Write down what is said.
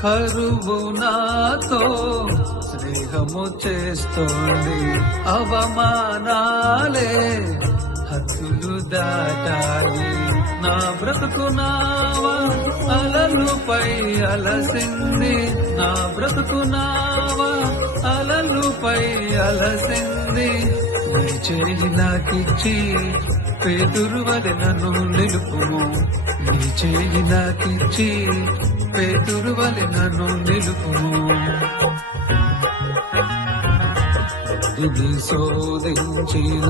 కరువు నాతో స్నేహము చేస్తోంది, అవమానాలే హద్దులు దాటాలి. నా బ్రతుకు నావా అలలుపై అలసింది, నా బ్రతుకు నావా అలలుపై అలసింది. నీ చేయి నాకిచ్చి పేతురు వలె నన్ను నిలుపుము, నీ చేయి నాకిచ్చి పేతురు వలె నన్ను నిలుపుము. ఇది శోధించిన